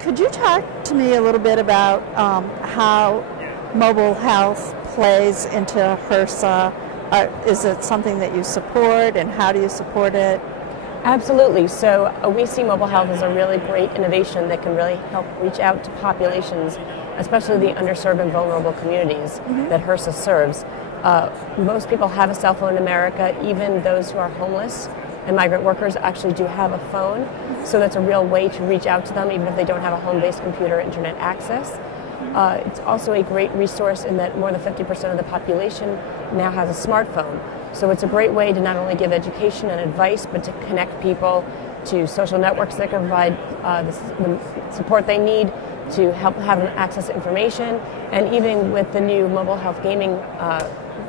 Could you talk to me a little bit about how mobile health plays into HRSA? Is it something that you support, and how do you support it? Absolutely. So we see mobile health as a really great innovation that can really help reach out to populations, especially the underserved and vulnerable communities that HRSA serves. Most people have a cell phone in America. Even those who are homeless and migrant workers actually do have a phone. So that's a real way to reach out to them, even if they don't have a home-based computer or internet access. It's also a great resource in that more than 50% of the population now has a smartphone. So it's a great way to not only give education and advice, but to connect people to social networks that can provide the support they need to help have them access information, and even with the new mobile health gaming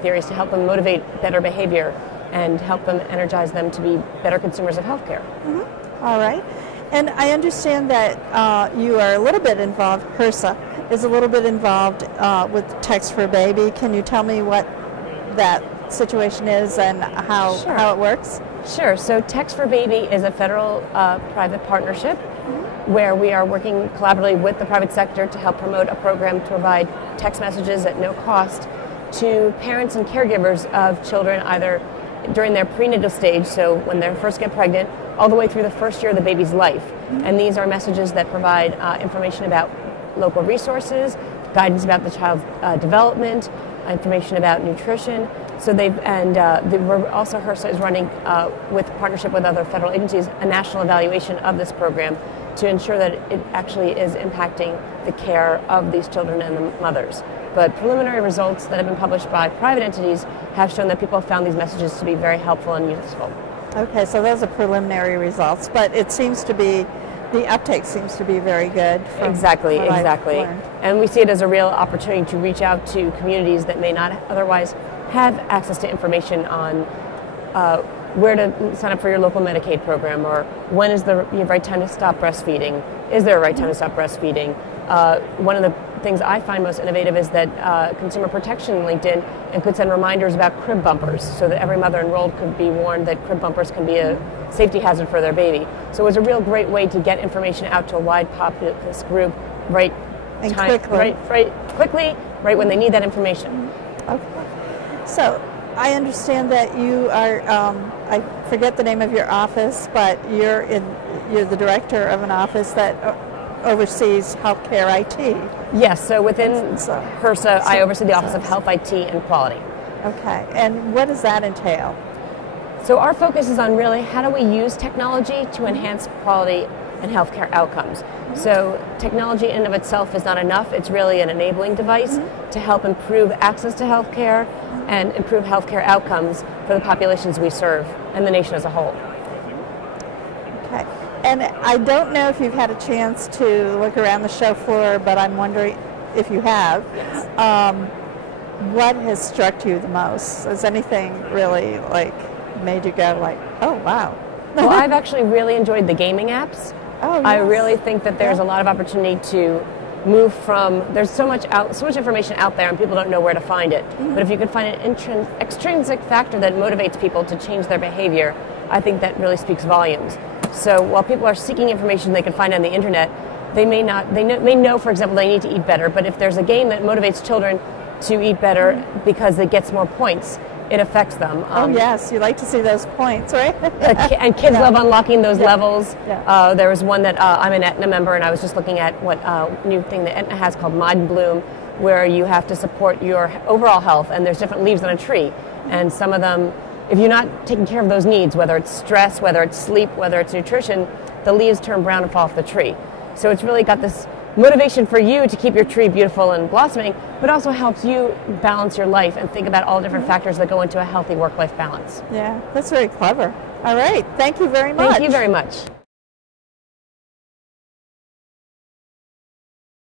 theories to help them motivate better behavior and help them energize them to be better consumers of healthcare. All right. And I understand that you are a little bit involved, HRSA is a little bit involved with Text for Baby. Can you tell me what that situation is and how it works? Sure. So Text for Baby is a federal private partnership where we are working collaboratively with the private sector to help promote a program to provide text messages at no cost to parents and caregivers of children either during their prenatal stage, so when they first get pregnant, all the way through the first year of the baby's life. And these are messages that provide information about local resources, guidance about the child's development, information about nutrition. So we're also, HRSA is running, with partnership with other federal agencies, a national evaluation of this program to ensure that it actually is impacting the care of these children and the mothers. But preliminary results that have been published by private entities have shown that people have found these messages to be very helpful and useful. Okay, so those are preliminary results, but it seems to be, the uptake seems to be very good. Exactly. And we see it as a real opportunity to reach out to communities that may not otherwise have access to information on where to sign up for your local Medicaid program, or when is the right time to stop breastfeeding? Is there a right time to stop breastfeeding? One of the things I find most innovative is that Consumer Protection linked in and could send reminders about crib bumpers so that every mother enrolled could be warned that crib bumpers can be a safety hazard for their baby. So it was a real great way to get information out to a wide populous group quickly, right when they need that information. Okay. So I understand that you are, I forget the name of your office, but you're the director of an office that oversees healthcare IT. Yes, so within HRSA, I oversee the Office of Health, IT, and Quality. Okay, and what does that entail? So our focus is on really how do we use technology to enhance quality and healthcare outcomes. So technology in and of itself is not enough. It's really an enabling device to help improve access to healthcare and improve healthcare outcomes for the populations we serve and the nation as a whole. Okay. And I don't know if you've had a chance to look around the show floor, but I'm wondering if you have. What has struck you the most? Has anything really made you go oh wow? Well, I've actually really enjoyed the gaming apps. Oh, yes. I really think that there's a lot of opportunity to move from, there's so much information out there and people don't know where to find it. But if you could find an extrinsic factor that motivates people to change their behavior, I think that really speaks volumes. So while people are seeking information they can find on the internet, they may know, for example, they need to eat better, but if there's a game that motivates children to eat better because it gets more points, it affects them. Oh yes, you like to see those points, right? And kids love unlocking those levels. There was one that I'm an Aetna member, and I was just looking at what new thing that Aetna has called Mind Bloom, where you have to support your overall health, and there's different leaves on a tree, and some of them, if you're not taking care of those needs, whether it's stress, whether it's sleep, whether it's nutrition, the leaves turn brown and fall off the tree. So it's really got this motivation for you to keep your tree beautiful and blossoming, but also helps you balance your life and think about all the different factors that go into a healthy work-life balance. Yeah, that's very clever. All right, thank you very much. Thank you very much.